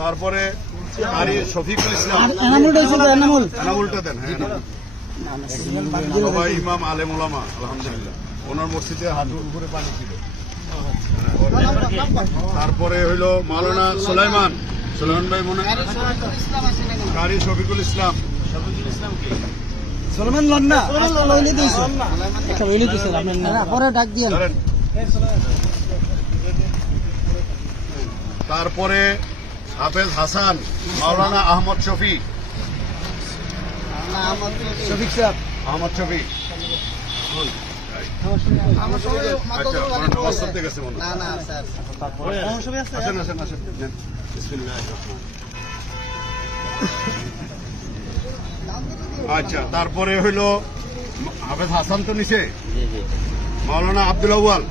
তারপরে কারি শফিকুল ইসলাম, এনামুলটা দেন। সবাই ইমাম আলেম ওলামা, আলহামদুলিল্লাহ। ওনার মসজিদে হাঁটুর উপরে পানি ছিল। তারপরে হইল মাওলানা সুলাইমান ভাই মনে, কারি শফিকুল ইসলাম। সলমান লন্না লইলে দিয়েছে, একটা লইলে দিয়েছে পরে ডাক দিয়ে। তারপরে হাফেজ হাসান, মাওলানা আহমদ শফিক, শফিক সাহেব, আহমদ শফিক। আচ্ছা, নামাজ পড়তে গেছে মনে হয়। আসেন আসেন আসেন। আচ্ছা, তারপরে হইল হাফেজ হাসান তো নিচে, মাওলানা আব্দুল আউয়াল,